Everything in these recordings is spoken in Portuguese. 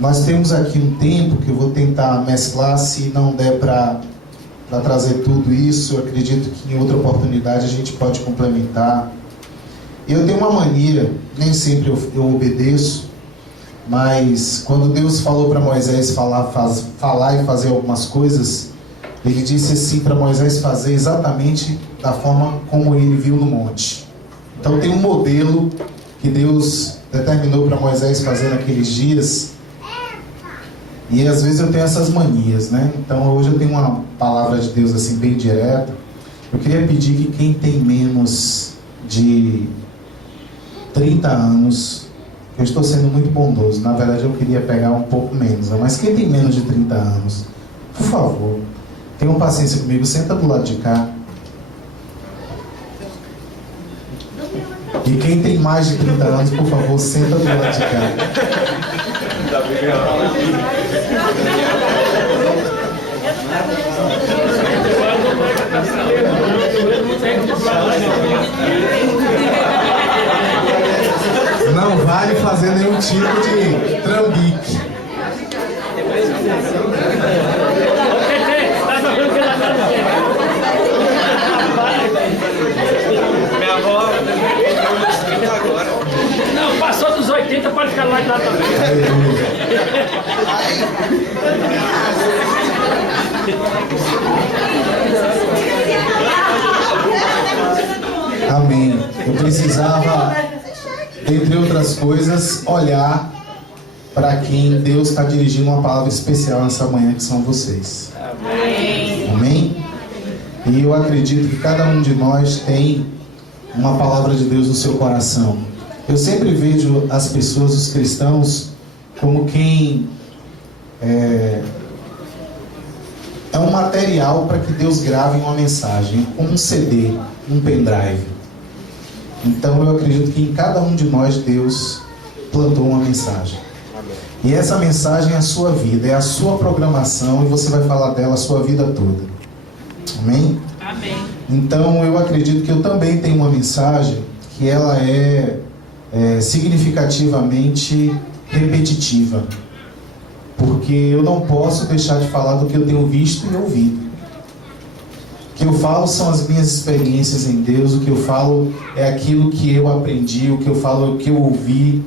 Nós temos aqui um tempo que eu vou tentar mesclar, se não der para trazer tudo isso. Eu acredito que em outra oportunidade a gente pode complementar. Eu tenho uma mania, nem sempre eu obedeço, mas quando Deus falou para Moisés falar e fazer algumas coisas, ele disse assim para Moisés fazer exatamente da forma como ele viu no monte. Então tem um modelo que Deus determinou para Moisés fazer naqueles dias, e às vezes eu tenho essas manias, né? Então hoje eu tenho uma palavra de Deus assim bem direta. Eu queria pedir que quem tem menos de 30 anos, eu estou sendo muito bondoso, na verdade eu queria pegar um pouco menos, mas quem tem menos de 30 anos, por favor, tenham paciência comigo, senta do lado de cá. E quem tem mais de 30 anos, por favor, senta do lado de cá. Não vale fazer nenhum tipo de trambique. Minha avó agora. Não, passou dos 80, pode ficar lá e lá também. Amém. Eu precisava, entre outras coisas, olhar para quem Deus está dirigindo uma palavra especial nessa manhã, que são vocês. Amém. Amém? E eu acredito que cada um de nós tem uma palavra de Deus no seu coração. Eu sempre vejo as pessoas, os cristãos, como quem é um material para que Deus grave uma mensagem, como um CD, um pendrive. Então eu acredito que em cada um de nós Deus plantou uma mensagem. E essa mensagem é a sua vida, é a sua programação, e você vai falar dela a sua vida toda. Amém? Amém. Então eu acredito que eu também tenho uma mensagem que ela é significativamente repetitiva, porque eu não posso deixar de falar do que eu tenho visto e ouvido. O que eu falo são as minhas experiências em Deus, o que eu falo é aquilo que eu aprendi, o que eu falo é o que eu ouvi,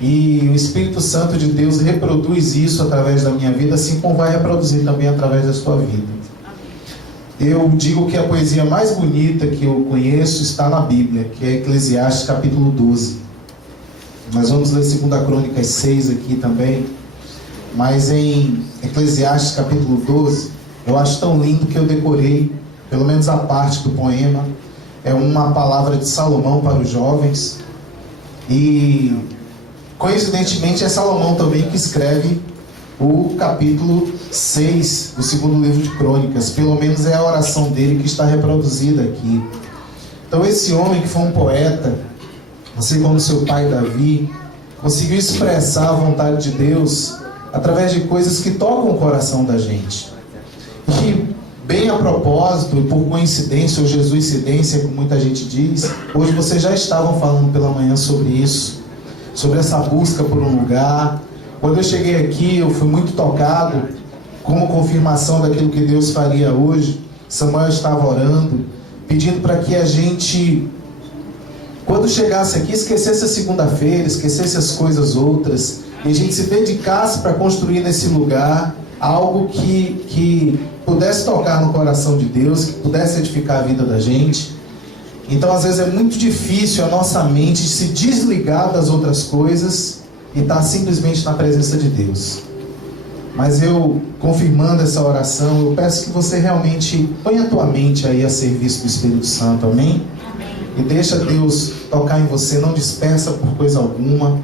e o Espírito Santo de Deus reproduz isso através da minha vida, assim como vai reproduzir também através da sua vida. Eu digo que a poesia mais bonita que eu conheço está na Bíblia, que é Eclesiastes capítulo 12. Nós vamos ler 2 Crônicas 6 aqui também. Mas em Eclesiastes capítulo 12, eu acho tão lindo que eu decorei, pelo menos a parte do poema. É uma palavra de Salomão para os jovens. E coincidentemente é Salomão também que escreve o capítulo 6 do segundo livro de Crônicas. Pelo menos é a oração dele que está reproduzida aqui. Então esse homem que foi um poeta, assim como seu pai Davi, conseguiu expressar a vontade de Deus através de coisas que tocam o coração da gente. E bem a propósito, e por coincidência ou jesuicidência, como muita gente diz, hoje vocês já estavam falando pela manhã sobre isso, sobre essa busca por um lugar. Quando eu cheguei aqui, eu fui muito tocado, como confirmação daquilo que Deus faria hoje. Samuel estava orando, pedindo para que a gente, quando chegasse aqui, esquecesse a segunda-feira, esquecesse as coisas outras, e a gente se dedicasse para construir nesse lugar algo que pudesse tocar no coração de Deus, que pudesse edificar a vida da gente. Então às vezes é muito difícil a nossa mente se desligar das outras coisas e estar simplesmente na presença de Deus. Mas eu, confirmando essa oração, eu peço que você realmente ponha a tua mente aí a serviço do Espírito Santo, amém? E deixa Deus tocar em você, não dispersa por coisa alguma,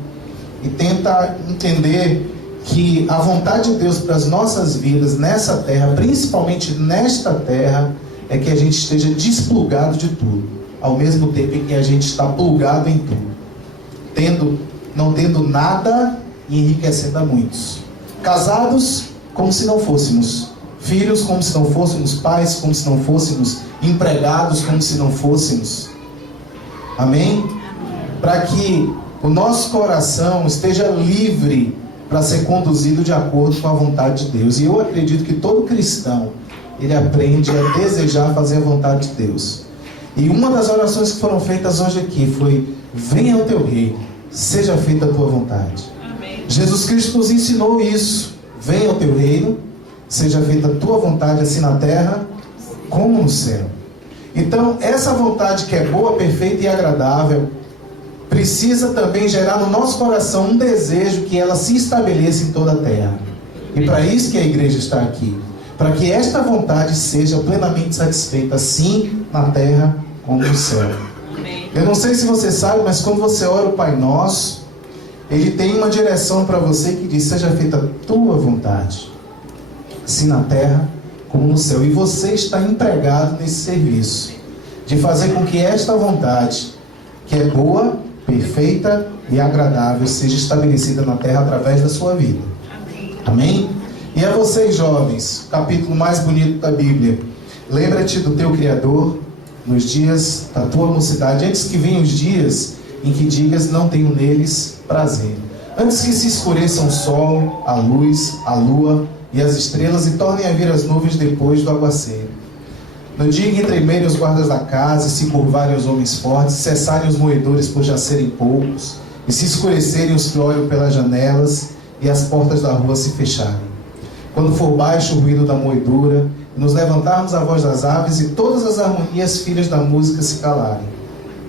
e tenta entender que a vontade de Deus para as nossas vidas nessa terra, principalmente nesta terra, é que a gente esteja desplugado de tudo, ao mesmo tempo em que a gente está plugado em tudo, não tendo nada e enriquecendo a muitos. Casados como se não fôssemos, filhos como se não fôssemos, pais como se não fôssemos, empregados como se não fôssemos. Amém? Para que o nosso coração esteja livre para ser conduzido de acordo com a vontade de Deus. E eu acredito que todo cristão, ele aprende a desejar fazer a vontade de Deus. E uma das orações que foram feitas hoje aqui foi: venha o teu reino, seja feita a tua vontade. Amém. Jesus Cristo nos ensinou isso: venha o teu reino, seja feita a tua vontade, assim na terra como no céu. Então, essa vontade que é boa, perfeita e agradável, precisa também gerar no nosso coração um desejo que ela se estabeleça em toda a terra. E para isso que a igreja está aqui, para que esta vontade seja plenamente satisfeita, assim na terra como no céu. Eu não sei se você sabe, mas quando você ora o Pai Nosso, ele tem uma direção para você que diz: seja feita a tua vontade, assim na terra como no céu. E você está empregado nesse serviço, de fazer com que esta vontade, que é boa, perfeita e agradável, seja estabelecida na terra através da sua vida. Amém? E a vocês, jovens, o capítulo mais bonito da Bíblia: lembra-te do teu Criador nos dias da tua mocidade, antes que venham os dias em que digas: não tenho neles prazer. Antes que se escureçam o sol, a luz, a lua e as estrelas, e tornem a vir as nuvens depois do aguaceiro. No dia em que tremerem os guardas da casa, e se curvarem os homens fortes, cessarem os moedores por já serem poucos, e se escurecerem os que olham pelas janelas, e as portas da rua se fecharem. Quando for baixo o ruído da moedura, e nos levantarmos a voz das aves, e todas as harmonias filhas da música se calarem.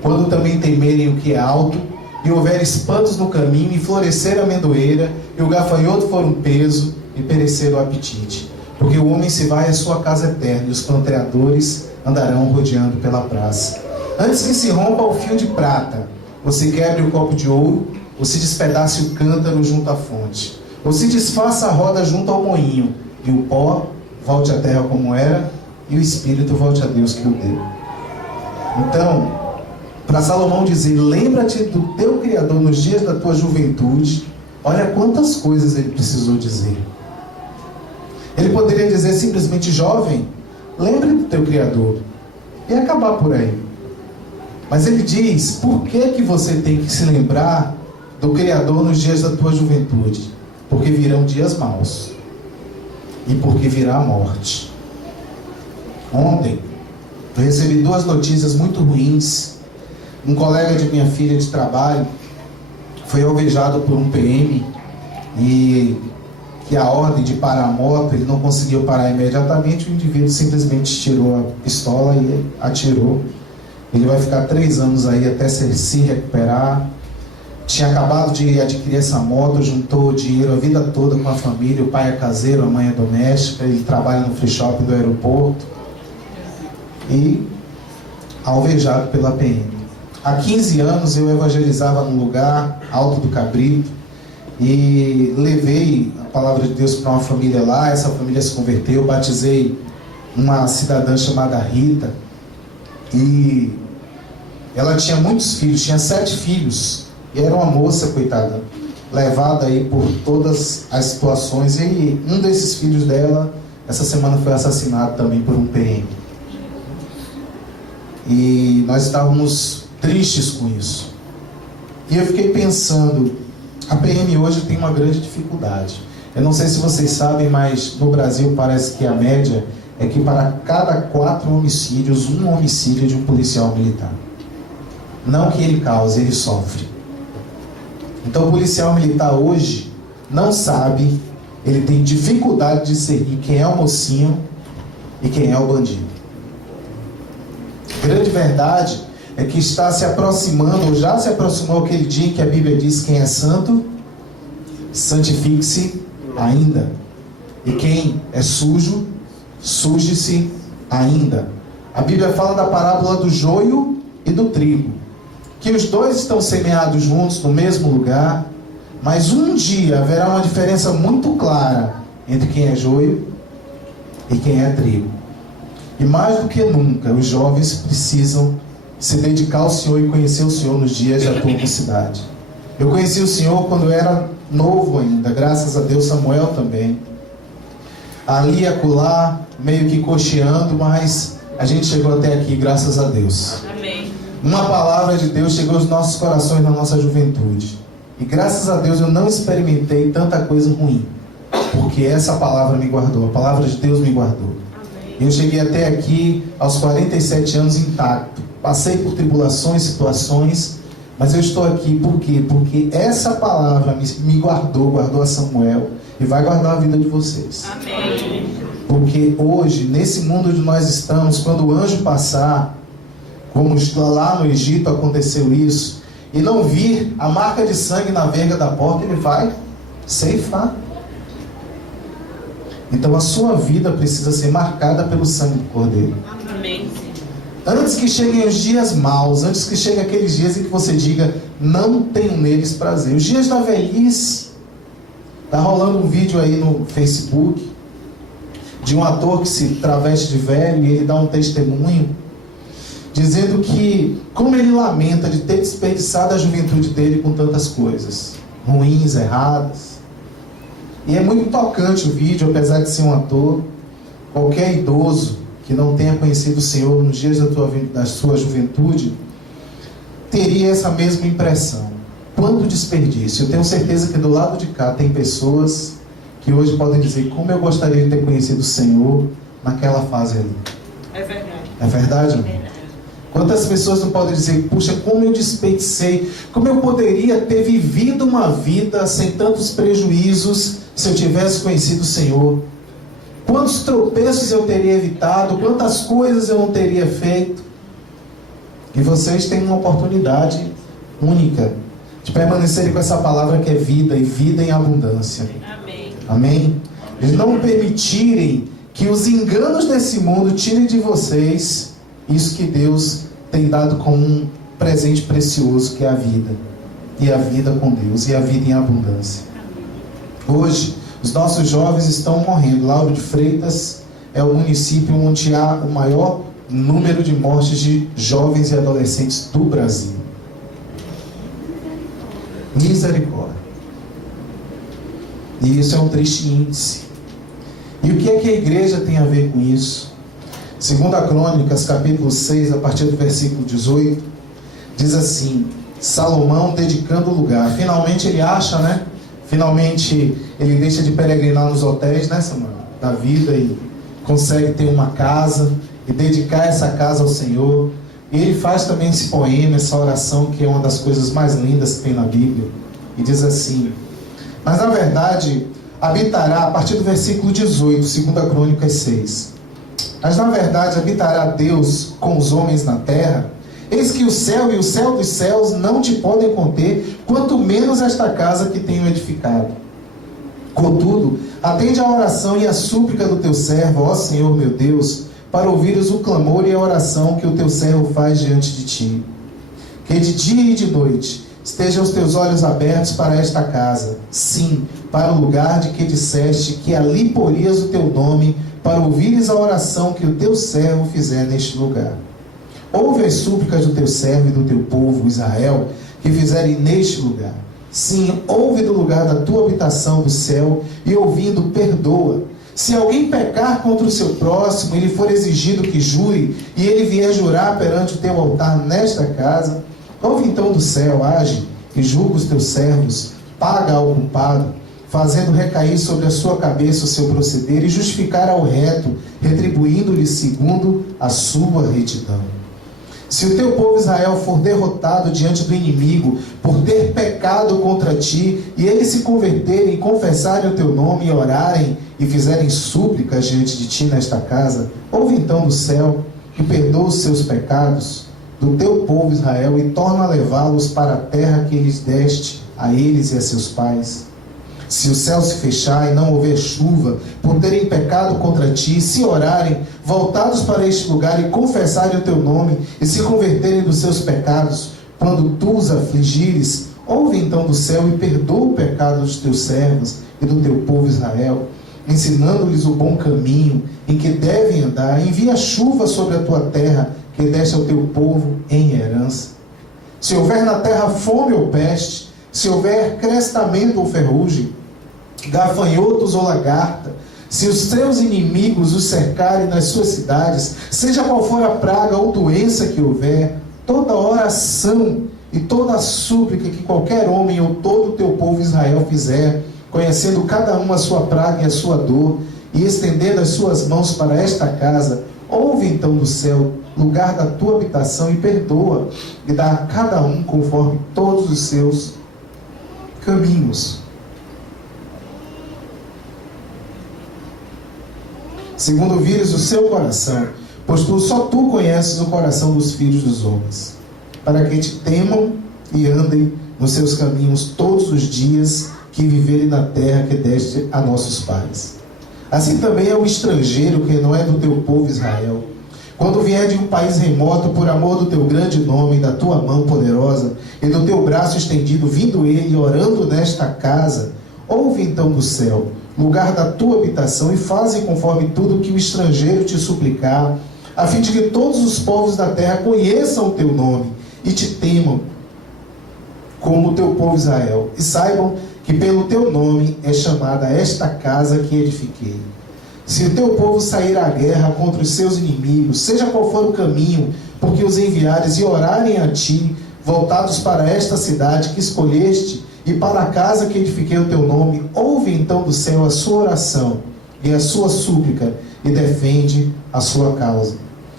Quando também temerem o que é alto, e houver espantos no caminho, e florescer a amendoeira, e o gafanhoto for um peso, e perecer o apetite. Porque o homem se vai à sua casa eterna, e os planteadores andarão rodeando pela praça. Antes que se rompa o fio de prata, ou se quebre o copo de ouro, ou se despedace o cântaro junto à fonte, ou se desfaça a roda junto ao moinho, e o pó volte à terra como era, e o espírito volte a Deus que o deu. Então, para Salomão dizer: lembra-te do teu Criador nos dias da tua juventude, olha quantas coisas ele precisou dizer. Ele poderia dizer simplesmente: jovem, lembre do teu Criador, e acabar por aí. Mas ele diz: por que você tem que se lembrar do Criador nos dias da tua juventude? Porque virão dias maus, e porque virá a morte. Ontem eu recebi 2 notícias muito ruins. Um colega de minha filha de trabalho foi alvejado por um PM, e que a ordem de parar a moto, ele não conseguiu parar imediatamente. O indivíduo simplesmente tirou a pistola e atirou. Ele vai ficar 3 anos aí até se recuperar. Tinha acabado de adquirir essa moto, juntou dinheiro a vida toda com a família. O pai é caseiro, a mãe é doméstica, ele trabalha no free shop do aeroporto. E alvejado pela PM. Há 15 anos eu evangelizava num lugar, Alto do Cabrito, e levei a palavra de Deus para uma família lá. Essa família se converteu. Batizei uma cidadã chamada Rita, e ela tinha muitos filhos, tinha 7 filhos, e era uma moça, coitada, levada aí por todas as situações. E um desses filhos dela, essa semana, foi assassinado também por um PM. E nós estávamos tristes com isso. E eu fiquei pensando: a PM hoje tem uma grande dificuldade. Eu não sei se vocês sabem, mas no Brasil parece que a média é que para cada 4 homicídios, um homicídio de um policial militar. Não que ele cause, ele sofre. Então o policial militar hoje não sabe, ele tem dificuldade de discernir quem é o mocinho e quem é o bandido. A grande verdade é que está se aproximando, ou já se aproximou, aquele dia em que a Bíblia diz: quem é santo, santifique-se ainda. E quem é sujo, suje-se ainda. A Bíblia fala da parábola do joio e do trigo, que os dois estão semeados juntos no mesmo lugar, mas um dia haverá uma diferença muito clara entre quem é joio e quem é trigo. E mais do que nunca, os jovens precisam se dedicar ao Senhor e conhecer o Senhor nos dias da tua mocidade. Eu conheci o Senhor quando eu era novo ainda, graças a Deus. Samuel também. Ali e acolá, meio que cocheando, mas a gente chegou até aqui, graças a Deus. Amém. uma palavra de Deus chegou aos nossos corações na nossa juventude. E graças a Deus eu não experimentei tanta coisa ruim, porque essa palavra me guardou, a palavra de Deus me guardou. E eu cheguei até aqui aos 47 anos intacto. Passei por tribulações, situações, mas eu estou aqui por quê? Porque essa palavra me guardou a Samuel e vai guardar a vida de vocês. Amém. Porque hoje, nesse mundo onde nós estamos, quando o anjo passar, como lá no Egito aconteceu isso, e não vir a marca de sangue na verga da porta, ele vai ceifar. Então a sua vida precisa ser marcada pelo sangue do Cordeiro. Amém. Antes que cheguem os dias maus, antes que cheguem aqueles dias em que você diga, não tenho neles prazer. Os dias da velhice. Está rolando um vídeo aí no Facebook de um ator que se traveste de velho e ele dá um testemunho dizendo que como ele lamenta de ter desperdiçado a juventude dele com tantas coisas ruins, erradas. E é muito tocante o vídeo, apesar de ser um ator. Qualquer idoso que não tenha conhecido o Senhor nos dias da sua juventude teria essa mesma impressão. Quanto desperdício. Eu tenho certeza que do lado de cá tem pessoas que hoje podem dizer, como eu gostaria de ter conhecido o Senhor naquela fase ali. É verdade. É verdade? É verdade. Quantas pessoas não podem dizer, puxa, como eu desperdicei, como eu poderia ter vivido uma vida sem tantos prejuízos se eu tivesse conhecido o Senhor? Quantos tropeços eu teria evitado, quantas coisas eu não teria feito? E vocês têm uma oportunidade única de permanecerem com essa palavra que é vida, e vida em abundância. Amém. Amém? E não permitirem que os enganos desse mundo tirem de vocês isso que Deus tem dado como um presente precioso, que é a vida. E a vida com Deus, e a vida em abundância. Hoje, os nossos jovens estão morrendo. Lauro de Freitas é o município onde há o maior número de mortes de jovens e adolescentes do Brasil. Misericórdia. E isso é um triste índice. E o que é que a igreja tem a ver com isso? 2 Crônicas, capítulo 6, a partir do versículo 18, diz assim: Salomão dedicando o lugar. Finalmente ele acha, né? Finalmente ele deixa de peregrinar nos hotéis, né, Samuel, da vida, e consegue ter uma casa e dedicar essa casa ao Senhor. E ele faz também esse poema, essa oração, que é uma das coisas mais lindas que tem na Bíblia. E diz assim: mas na verdade habitará, a partir do versículo 18, 2 Crônicas 6. Mas na verdade habitará Deus com os homens na terra. Eis que o céu e o céu dos céus não te podem conter, quanto menos esta casa que tenho edificado. Contudo, atende a oração e a súplica do teu servo, ó Senhor meu Deus, para ouvires o clamor e a oração que o teu servo faz diante de ti. Que de dia e de noite estejam os teus olhos abertos para esta casa, sim, para o lugar de que disseste que ali porias o teu nome, para ouvires a oração que o teu servo fizer neste lugar. Ouve as súplicas do teu servo e do teu povo, Israel, que fizerem neste lugar. Sim, ouve do lugar da tua habitação do céu, e ouvindo, perdoa. Se alguém pecar contra o seu próximo, e lhe for exigido que jure, e ele vier jurar perante o teu altar nesta casa, ouve então do céu, age, e julga os teus servos, paga ao culpado, fazendo recair sobre a sua cabeça o seu proceder, e justificar ao reto, retribuindo-lhe segundo a sua retidão. Se o teu povo Israel for derrotado diante do inimigo, por ter pecado contra ti, e eles se converterem, confessarem o teu nome, e orarem, e fizerem súplicas diante de ti nesta casa, ouve então do céu, e perdoa os seus pecados do teu povo Israel, e torna a levá-los para a terra que eles deste a eles e a seus pais. Se o céu se fechar e não houver chuva, por terem pecado contra ti, se orarem, voltados para este lugar e confessarem o teu nome, e se converterem dos seus pecados, quando tu os afligires, ouve então do céu e perdoa o pecado dos teus servos e do teu povo Israel, ensinando-lhes o bom caminho em que devem andar. Envia chuva sobre a tua terra, que deste ao teu povo em herança. Se houver na terra fome ou peste, se houver crestamento ou ferrugem, gafanhotos ou lagarta, se os seus inimigos os cercarem nas suas cidades, seja qual for a praga ou doença que houver, toda oração e toda súplica que qualquer homem ou todo o teu povo Israel fizer, conhecendo cada um a sua praga e a sua dor, e estendendo as suas mãos para esta casa, ouve então do céu, lugar da tua habitação, e perdoa, e dá a cada um conforme todos os seus caminhos. Segundo vires o seu coração, pois só tu conheces o coração dos filhos dos homens, para que te temam e andem nos seus caminhos todos os dias que viverem na terra que deste a nossos pais. Assim também é o estrangeiro que não é do teu povo Israel. Quando vier de um país remoto, por amor do teu grande nome, da tua mão poderosa e do teu braço estendido, vindo ele e orando nesta casa, ouve então do céu, lugar da tua habitação, e faze conforme tudo que o estrangeiro te suplicar, a fim de que todos os povos da terra conheçam o teu nome e te temam, como o teu povo Israel, e saibam que pelo teu nome é chamada esta casa que edifiquei. Se o teu povo sair à guerra contra os seus inimigos, seja qual for o caminho, porque os enviares, e orarem a ti, voltados para esta cidade que escolheste, e para a casa que edifiquei o teu nome, ouve então do céu a sua oração e a sua súplica, e defende a sua causa.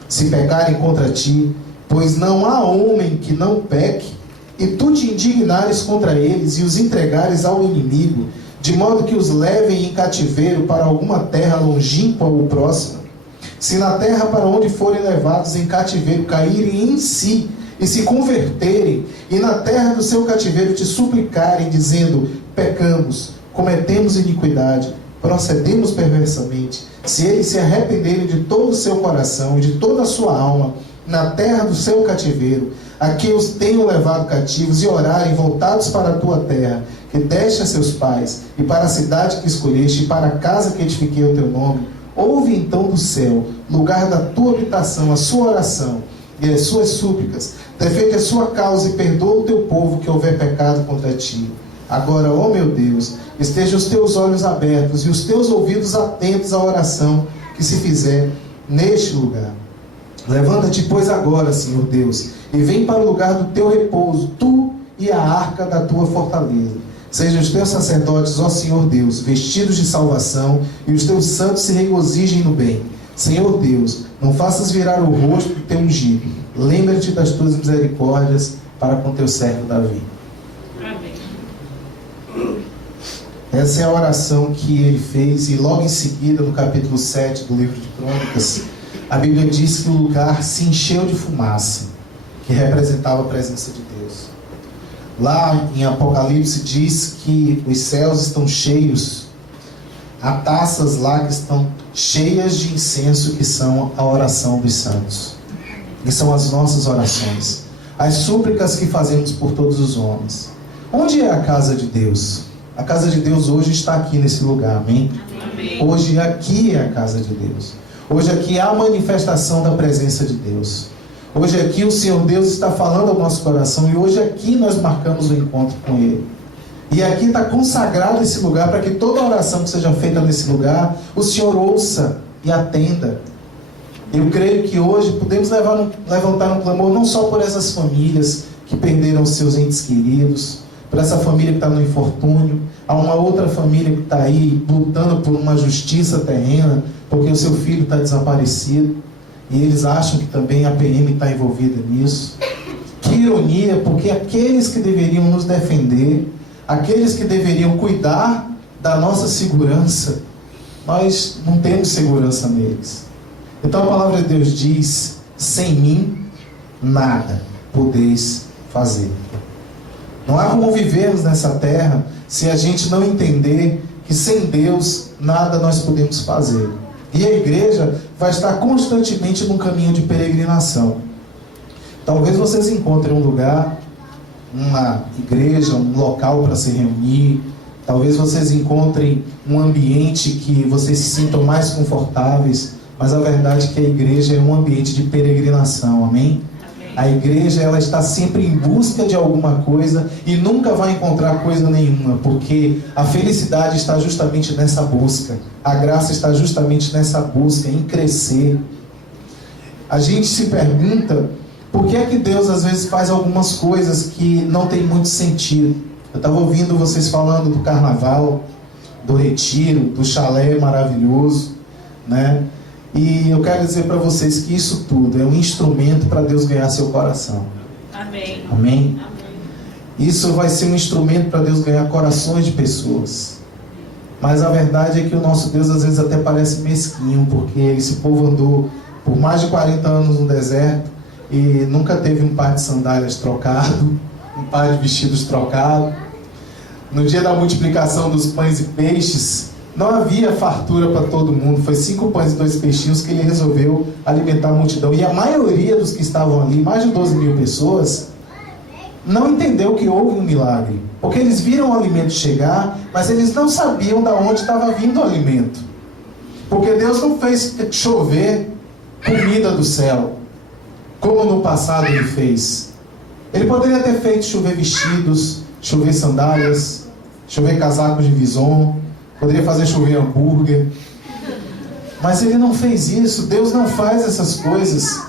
Se pecarem contra ti, pois não há homem que não peque, e tu te indignares contra eles e os entregares ao inimigo, de modo que os levem em cativeiro para alguma terra longínqua ou próxima, se na terra para onde forem levados em cativeiro caírem em si e se converterem, e na terra do seu cativeiro te suplicarem, dizendo: pecamos, cometemos iniquidade, procedemos perversamente, se eles se arrependerem de todo o seu coração e de toda a sua alma, na terra do seu cativeiro, a que os tenham levado cativos, e orarem voltados para a tua terra, que deste a seus pais, e para a cidade que escolheste, e para a casa que edifiquei o teu nome, ouve então do céu, lugar da tua habitação, a sua oração e as suas súplicas, defende a sua causa e perdoa o teu povo que houver pecado contra ti. Agora, ó meu Deus, estejam os teus olhos abertos e os teus ouvidos atentos à oração que se fizer neste lugar. Levanta-te, pois, agora, Senhor Deus, e vem para o lugar do teu repouso, tu e a arca da tua fortaleza. Sejam os teus sacerdotes, ó Senhor Deus, vestidos de salvação, e os teus santos se regozijem no bem. Senhor Deus, não faças virar o rosto do teu ungido. Lembra-te das tuas misericórdias para com teu servo Davi. Amém. Essa é a oração que ele fez, e logo em seguida, no capítulo 7 do livro de Crônicas, a Bíblia diz que o lugar se encheu de fumaça, que representava a presença de Deus. Lá em Apocalipse diz que os céus estão cheios, há taças lá que estão cheias de incenso, que são a oração dos santos. E são as nossas orações, as súplicas que fazemos por todos os homens. Onde é a casa de Deus? A casa de Deus hoje está aqui nesse lugar, amém? Amém. Hoje aqui é a casa de Deus. Hoje aqui há a manifestação da presença de Deus. Hoje aqui o Senhor Deus está falando ao nosso coração, e hoje aqui nós marcamos o encontro com Ele. E aqui está consagrado esse lugar para que toda oração que seja feita nesse lugar, o Senhor ouça e atenda. Eu creio que hoje podemos levantar um clamor não só por essas famílias que perderam seus entes queridos, por essa família que está no infortúnio, há uma outra família que está aí lutando por uma justiça terrena, porque o seu filho está desaparecido, e eles acham que também a PM está envolvida nisso. Que ironia, porque aqueles que deveriam nos defender, aqueles que deveriam cuidar da nossa segurança, nós não temos segurança neles. Então a palavra de Deus diz: sem mim nada podeis fazer. Não há como vivermos nessa terra se a gente não entender que sem Deus nada nós podemos fazer. E a igreja vai estar constantemente num caminho de peregrinação. Talvez vocês encontrem um lugar, uma igreja, um local para se reunir. Talvez vocês encontrem um ambiente que vocês se sintam mais confortáveis. Mas a verdade é que a igreja é um ambiente de peregrinação, amém? A igreja, ela está sempre em busca de alguma coisa e nunca vai encontrar coisa nenhuma, porque a felicidade está justamente nessa busca. A graça está justamente nessa busca, em crescer. A gente se pergunta Por que é que Deus às vezes faz algumas coisas que não tem muito sentido? Eu estava ouvindo vocês falando do carnaval, do retiro, do chalé maravilhoso, né? E eu quero dizer para vocês que isso tudo é um instrumento para Deus ganhar seu coração. Amém. Amém? Isso vai ser um instrumento para Deus ganhar corações de pessoas. Mas a verdade é que o nosso Deus às vezes até parece mesquinho, porque esse povo andou por mais de 40 anos no deserto e nunca teve um par de sandálias trocado, um par de vestidos trocado. No dia da multiplicação dos pães e peixes, não havia fartura para todo mundo. Foi 5 pães e 2 peixinhos que ele resolveu alimentar a multidão. E a maioria dos que estavam ali, mais de 12 mil pessoas, não entendeu que houve um milagre. Porque eles viram o alimento chegar, mas eles não sabiam de onde estava vindo o alimento. Porque Deus não fez chover comida do céu, como no passado ele fez. Ele poderia ter feito chover vestidos, chover sandálias, chover casacos de vison, poderia fazer chover hambúrguer. Mas ele não fez isso. Deus não faz essas coisas.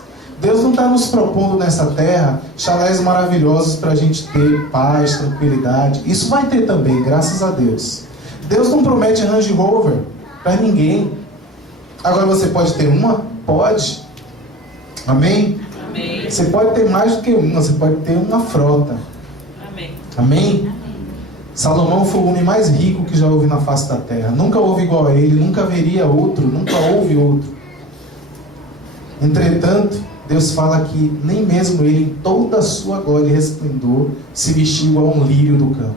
Deus não está nos propondo nessa terra chalés maravilhosos para a gente ter paz, tranquilidade. Isso vai ter também, graças a Deus. Deus não promete Range Rover para ninguém. Agora você pode ter uma? Pode. Amém? Amém. Você pode ter mais do que uma, você pode ter uma frota. Amém. Amém? Salomão foi o homem mais rico que já houve na face da terra. Nunca houve igual a ele, nunca haveria outro, nunca houve outro. Entretanto, Deus fala que nem mesmo ele, em toda a sua glória e resplendor, se vestiu igual a um lírio do campo.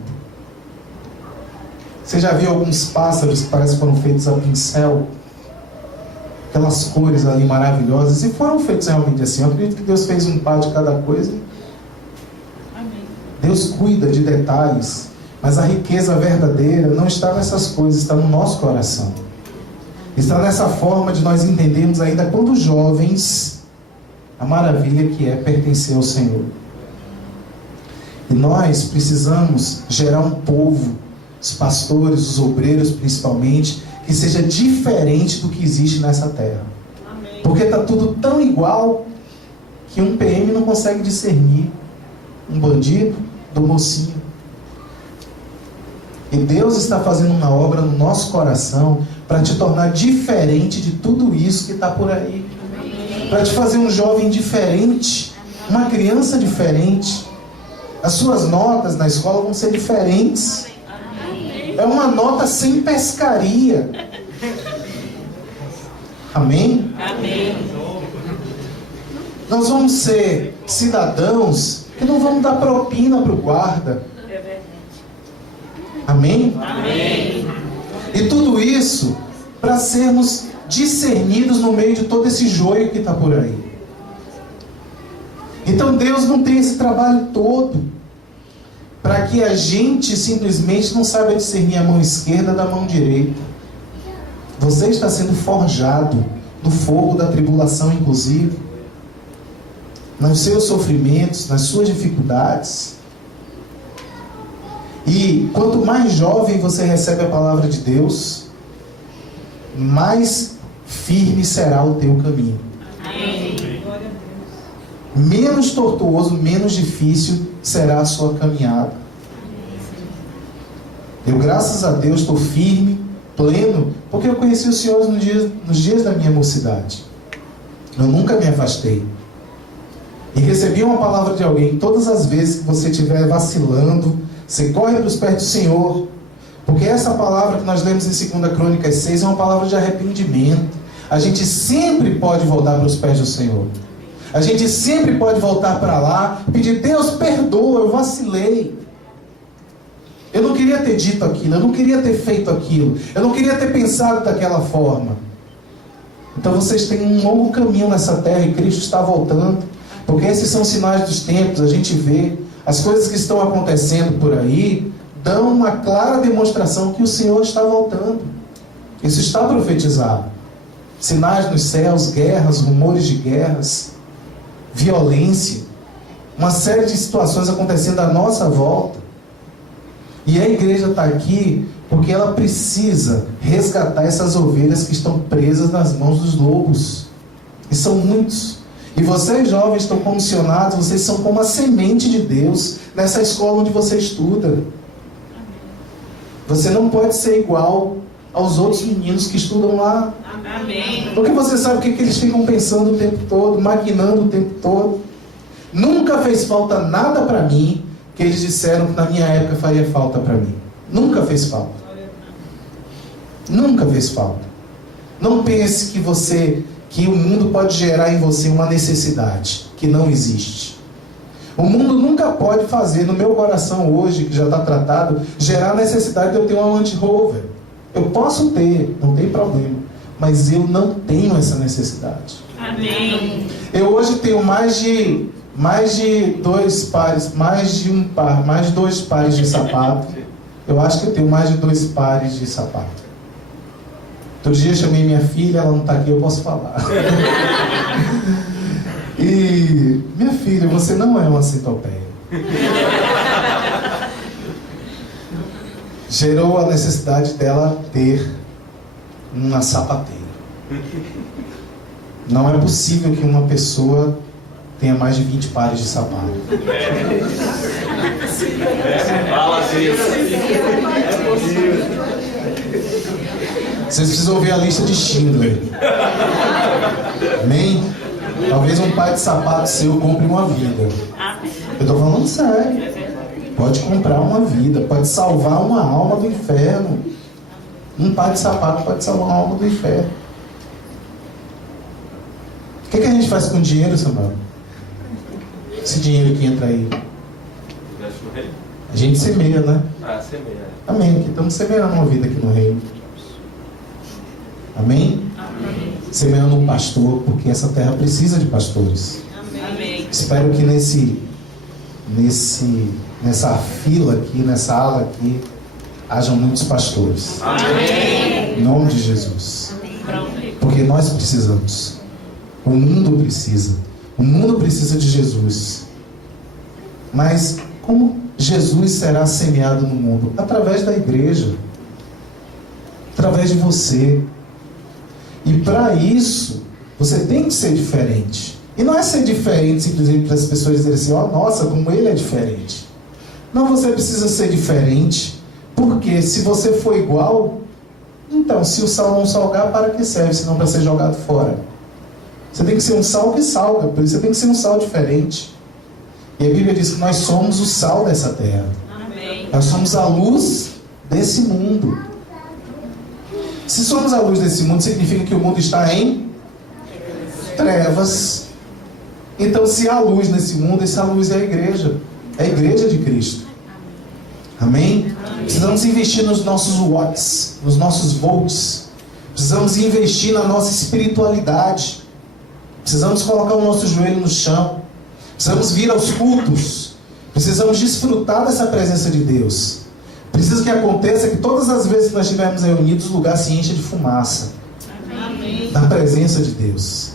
Você já viu alguns pássaros que parecem que foram feitos a pincel? Aquelas cores ali maravilhosas, e foram feitos realmente assim. Eu acredito que Deus fez um par de cada coisa. Amém. Deus cuida de detalhes, mas a riqueza verdadeira não está nessas coisas, está no nosso coração. Está nessa forma de nós entendermos ainda quando jovens a maravilha que é pertencer ao Senhor. E nós precisamos gerar um povo, os pastores, os obreiros principalmente, que seja diferente do que existe nessa terra. Amém. Porque está tudo tão igual que um PM não consegue discernir um bandido do mocinho. E Deus está fazendo uma obra no nosso coração para te tornar diferente de tudo isso que está por aí. Para te fazer um jovem diferente, uma criança diferente. As suas notas na escola vão ser diferentes. É uma nota sem pescaria. Amém? Amém. Nós vamos ser cidadãos que não vamos dar propina para o guarda. É verdade. Amém? Amém. E tudo isso para sermos discernidos no meio de todo esse joio que está por aí. Então Deus não tem esse trabalho todo para que a gente simplesmente não saiba discernir a mão esquerda da mão direita. Você está sendo forjado no fogo da tribulação, inclusive, nos seus sofrimentos, nas suas dificuldades. E quanto mais jovem você recebe a palavra de Deus, mais firme será o teu caminho. Amém. Menos tortuoso, menos difícil será a sua caminhada. Eu, graças a Deus, estou firme, pleno, porque eu conheci o Senhor nos dias da minha mocidade. Eu nunca me afastei. E recebi uma palavra de alguém. Todas as vezes que você estiver vacilando, você corre para os pés do Senhor. Porque essa palavra que nós lemos em 2 Crônicas 6 é uma palavra de arrependimento. A gente sempre pode voltar para os pés do Senhor. A gente sempre pode voltar para lá e pedir: Deus, perdoa, eu vacilei. Eu não queria ter dito aquilo, eu não queria ter feito aquilo, eu não queria ter pensado daquela forma. Então vocês têm um longo caminho nessa terra e Cristo está voltando. Porque esses são sinais dos tempos, a gente vê. As coisas que estão acontecendo por aí dão uma clara demonstração que o Senhor está voltando. Isso está profetizado. Sinais nos céus, guerras, rumores de guerras, violência, uma série de situações acontecendo à nossa volta. E a igreja está aqui porque ela precisa resgatar essas ovelhas que estão presas nas mãos dos lobos. E são muitos. E vocês jovens estão comissionados, vocês são como a semente de Deus nessa escola onde você estuda. Você não pode ser igual aos outros meninos que estudam lá. Amém. Porque você sabe o que eles ficam pensando o tempo todo, maquinando o tempo todo. Nunca fez falta nada para mim que eles disseram que na minha época faria falta para mim. Nunca fez falta. Nunca fez falta. Não pense que o mundo pode gerar em você uma necessidade que não existe. O mundo nunca pode fazer, no meu coração hoje, que já está tratado, gerar a necessidade de eu ter uma Land Rover. Eu posso ter, não tem problema, mas eu não tenho essa necessidade. Amém. Eu hoje tenho mais de dois pares de sapato. Eu acho que eu tenho mais de 2 pares de sapato. Outro dia eu chamei minha filha, ela não está aqui, eu posso falar. E, minha filha, você não é uma centopeia. Gerou a necessidade dela ter uma sapateira. Não é possível que uma pessoa tenha mais de 20 pares de sapato. Fala assim. Vocês precisam ouvir a lista de Schindler. Amém? Talvez um par de sapato seu compre uma vida. Eu estou falando sério. Pode comprar uma vida, pode salvar uma alma do inferno. Um par de sapato pode salvar uma alma do inferno. O que a gente faz com o dinheiro, Samuel? Esse dinheiro que entra aí. A gente semeia, né? Semeia. Amém. Aqui estamos semeando uma vida aqui no reino. Amém? Amém. Semeando um pastor, porque essa terra precisa de pastores. Amém. Espero que nessa fila aqui, nessa ala aqui, hajam muitos pastores. Amém. Em nome de Jesus. Amém. Porque nós precisamos. O mundo precisa. O mundo precisa de Jesus. Mas como Jesus será semeado no mundo? Através da igreja. Através de você. E para isso, você tem que ser diferente. E não é ser diferente simplesmente para as pessoas dizerem assim, ó, nossa, como ele é diferente. Não, você precisa ser diferente, porque se você for igual, então, se o sal não salgar, para que serve, se não para ser jogado fora? Você tem que ser um sal que salga, por isso você tem que ser um sal diferente. E a Bíblia diz que nós somos o sal dessa terra. Amém. Nós somos a luz desse mundo. Se somos a luz desse mundo, significa que o mundo está em trevas. Então, se há luz nesse mundo, essa luz é a igreja. É a igreja de Cristo. Amém? Precisamos investir nos nossos watts, nos nossos volts. Precisamos investir na nossa espiritualidade. Precisamos colocar o nosso joelho no chão. Precisamos vir aos cultos. Precisamos desfrutar dessa presença de Deus. Precisa que aconteça que todas as vezes que nós estivermos reunidos, o lugar se encha de fumaça. Amém. Da presença de Deus.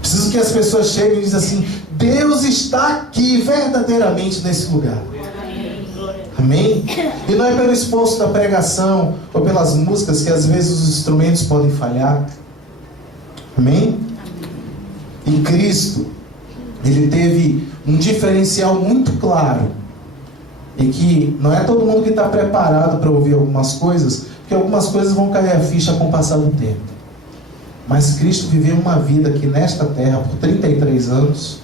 Preciso que as pessoas cheguem e dizem assim, Deus está aqui verdadeiramente nesse lugar. Amém? E não é pelo esforço da pregação ou pelas músicas que às vezes os instrumentos podem falhar. Amém? E Cristo, ele teve um diferencial muito claro. E que não é todo mundo que está preparado para ouvir algumas coisas, porque algumas coisas vão cair a ficha com o passar do tempo. Mas Cristo viveu uma vida aqui nesta terra por 33 anos,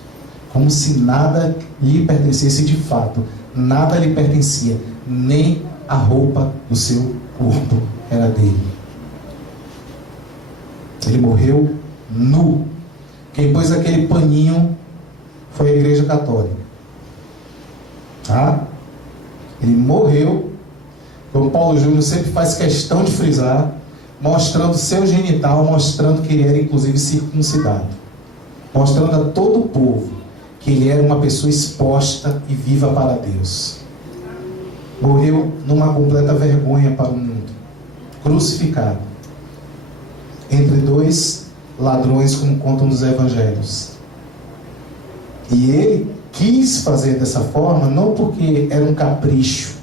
como se nada lhe pertencesse de fato. Nada lhe pertencia, nem a roupa do seu corpo era dele. Ele morreu nu. Quem pôs aquele paninho foi a Igreja Católica. Tá? Ele morreu, como Paulo Júnior sempre faz questão de frisar, mostrando seu genital, mostrando que ele era inclusive circuncidado, mostrando a todo o povo que ele era uma pessoa exposta e viva para Deus. Morreu numa completa vergonha para o mundo, crucificado entre 2 ladrões, como contam nos evangelhos. E ele quis fazer dessa forma, não porque era um capricho,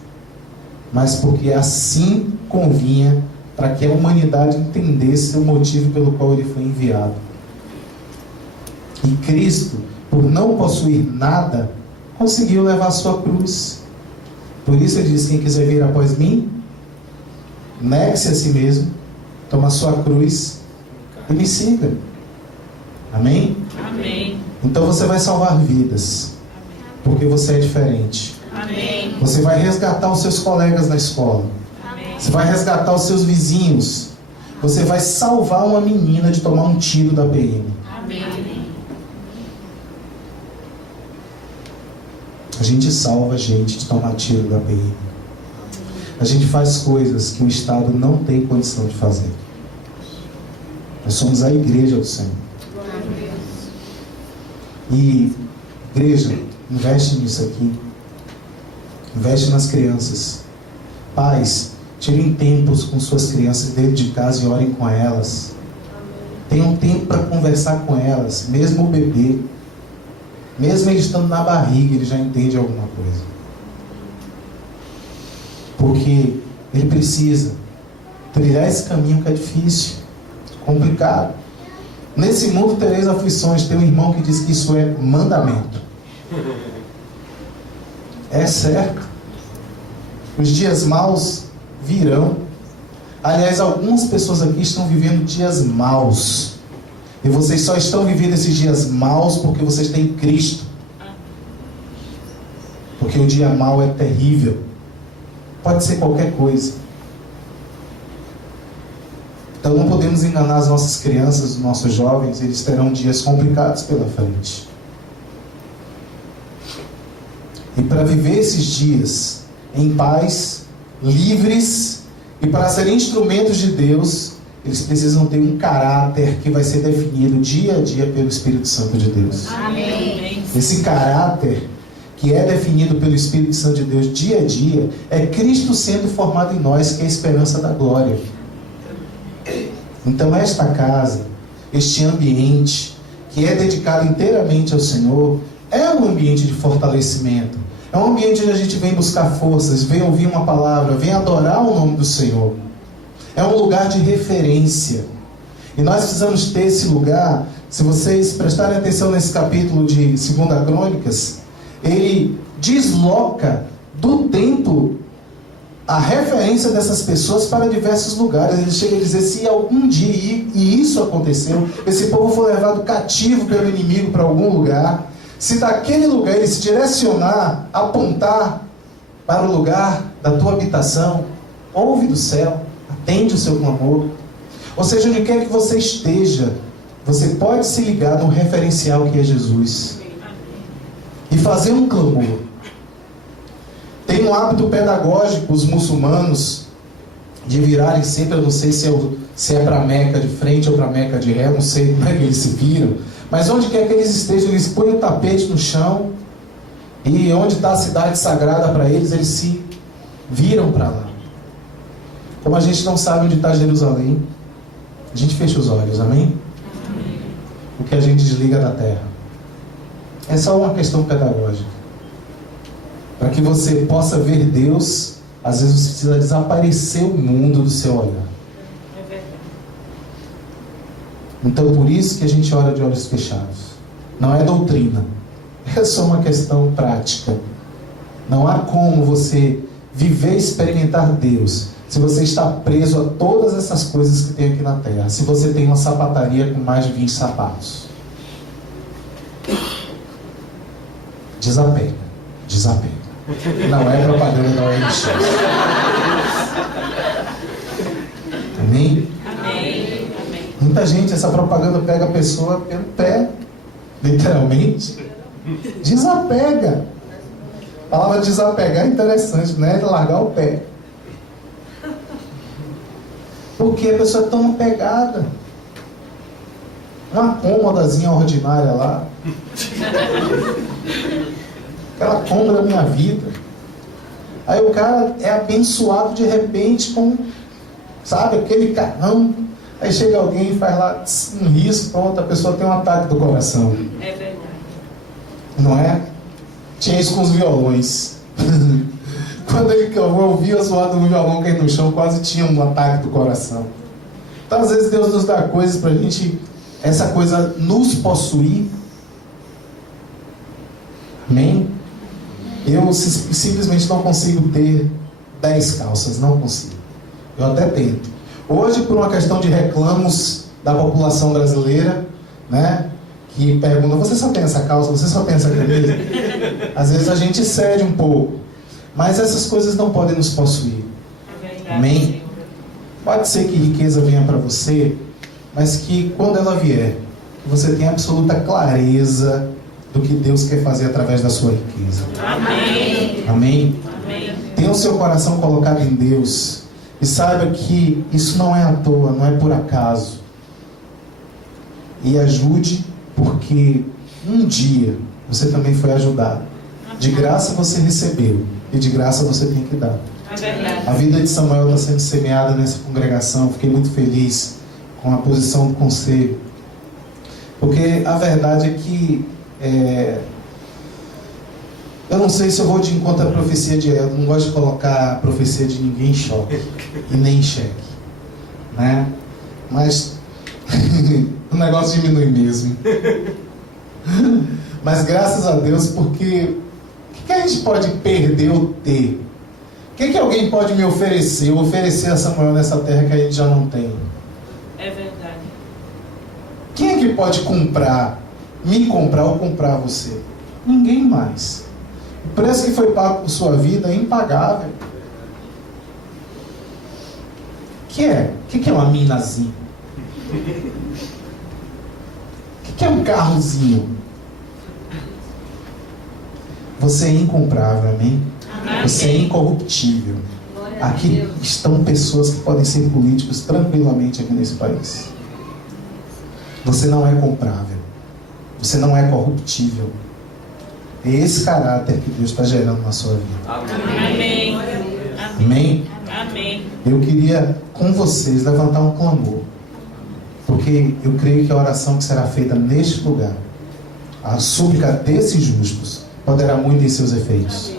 mas porque assim convinha para que a humanidade entendesse o motivo pelo qual ele foi enviado. E Cristo, por não possuir nada, conseguiu levar a sua cruz. Por isso ele diz: quem quiser vir após mim, negue-se a si mesmo, toma a sua cruz e me siga. Amém? Amém. Então você vai salvar vidas, porque você é diferente. Amém. Você vai resgatar os seus colegas na escola. Amém. Você vai resgatar os seus vizinhos. Você vai salvar uma menina de tomar um tiro da PM. Amém. A gente salva a gente de tomar tiro da PM. A gente faz coisas que o Estado não tem condição de fazer. Nós somos a igreja do Senhor. E, igreja, investe nisso aqui. Investe nas crianças. Pais, tirem tempos com suas crianças dentro de casa e orem com elas. Tenham tempo para conversar com elas, mesmo o bebê. Mesmo ele estando na barriga, ele já entende alguma coisa. Porque ele precisa trilhar esse caminho que é difícil, complicado. Nesse mundo tereis aflições. Tem um irmão que diz que isso é mandamento. É certo. Os dias maus virão. Aliás, algumas pessoas aqui estão vivendo dias maus. E vocês só estão vivendo esses dias maus porque vocês têm Cristo. Porque o dia mau é terrível. Pode ser qualquer coisa. Então não podemos enganar as nossas crianças, os nossos jovens. Eles terão dias complicados pela frente. E para viver esses dias em paz, livres, e para serem instrumentos de Deus, eles precisam ter um caráter que vai ser definido dia a dia pelo Espírito Santo de Deus. Amém. Esse caráter que é definido pelo Espírito Santo de Deus dia a dia é Cristo sendo formado em nós, que é a esperança da glória. Então esta casa, este ambiente que é dedicado inteiramente ao Senhor, é um ambiente de fortalecimento. É um ambiente onde a gente vem buscar forças, vem ouvir uma palavra, vem adorar o nome do Senhor. É um lugar de referência. E nós precisamos ter esse lugar. Se vocês prestarem atenção nesse capítulo de 2 Crônicas, ele desloca do templo a referência dessas pessoas para diversos lugares. Ele chega a dizer: se algum dia, e isso aconteceu, esse povo for levado cativo pelo inimigo para algum lugar, se daquele lugar ele se direcionar, apontar para o lugar da tua habitação, ouve do céu, atende o seu clamor. Ou seja, onde quer que você esteja, você pode se ligar no referencial que é Jesus e fazer um clamor. Tem um hábito pedagógico os muçulmanos de virarem sempre, eu não sei se é para Meca de frente ou para Meca de ré, não sei como é que eles se viram, mas onde quer que eles estejam, eles põem o tapete no chão, e onde está a cidade sagrada para eles, eles se viram para lá. Como a gente não sabe onde está Jerusalém, a gente fecha os olhos, amém? O que a gente desliga da terra. É só uma questão pedagógica. Para que você possa ver Deus, às vezes você precisa desaparecer o mundo do seu olhar. É verdade. Então, por isso que a gente ora de olhos fechados. Não é doutrina. É só uma questão prática. Não há como você viver e experimentar Deus se você está preso a todas essas coisas que tem aqui na terra. Se você tem uma sapataria com mais de 20 sapatos. Desapega. Desapega. Não é propaganda da ONG. Amém? Amém. Amém. Muita gente, essa propaganda pega a pessoa pelo pé, literalmente. Desapega. A palavra desapegar é interessante, né? Largar o pé. Porque a pessoa é tão apegada. Uma cômodazinha ordinária lá. Aquela cômoda da minha vida. Aí o cara é abençoado de repente com, sabe, aquele carrão. Aí chega alguém e faz lá um risco, pronto, a pessoa tem um ataque do coração. É verdade. Não é? Tinha isso com os violões. Quando eu ouvia a zoada do violão cair no chão, quase tinha um ataque do coração. Então às vezes Deus nos dá coisas pra gente, essa coisa nos possuir, Amém? Eu simplesmente não consigo ter 10 calças, não consigo. Eu até tento. Hoje, por uma questão de reclamos da população brasileira, né, que perguntam: você só tem essa calça, você só tem essa camisa? Às vezes a gente cede um pouco, mas essas coisas não podem nos possuir. Amém? Pode ser que riqueza venha para você, mas que quando ela vier, você tenha absoluta clareza do que Deus quer fazer através da sua riqueza. Amém. Amém? Amém. Tenha o seu coração colocado em Deus e saiba que isso não é à toa, não é por acaso. E ajude, porque um dia você também foi ajudado. De graça você recebeu e de graça você tem que dar. É verdade. A vida de Samuel está sendo semeada nessa congregação. Fiquei muito feliz com a posição do conselho, porque a verdade é que eu não sei se eu vou de encontro à profecia de Ela. Não gosto de colocar a profecia de ninguém em choque e nem em xeque, né? Mas o negócio diminui mesmo. Mas graças a Deus, porque o que a gente pode perder ou ter? O que alguém pode me oferecer? Ou oferecer a Samuel nessa terra que a gente já não tem? É verdade. Quem é que pode comprar, me comprar ou comprar você? Ninguém mais. O preço que foi pago por sua vida é impagável. O que é uma minazinha? O que é um carrozinho? Você é incomprável, amém? Você é incorruptível. Aqui estão pessoas que podem ser políticos tranquilamente aqui nesse país. Você não é comprável. Você não é corruptível. É esse caráter que Deus está gerando na sua vida. Amém. Amém? Amém. Eu queria com vocês levantar um clamor, porque eu creio que a oração que será feita neste lugar, a súplica desses justos, poderá muito em seus efeitos.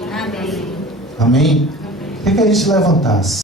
Amém? Queria que a gente levantasse.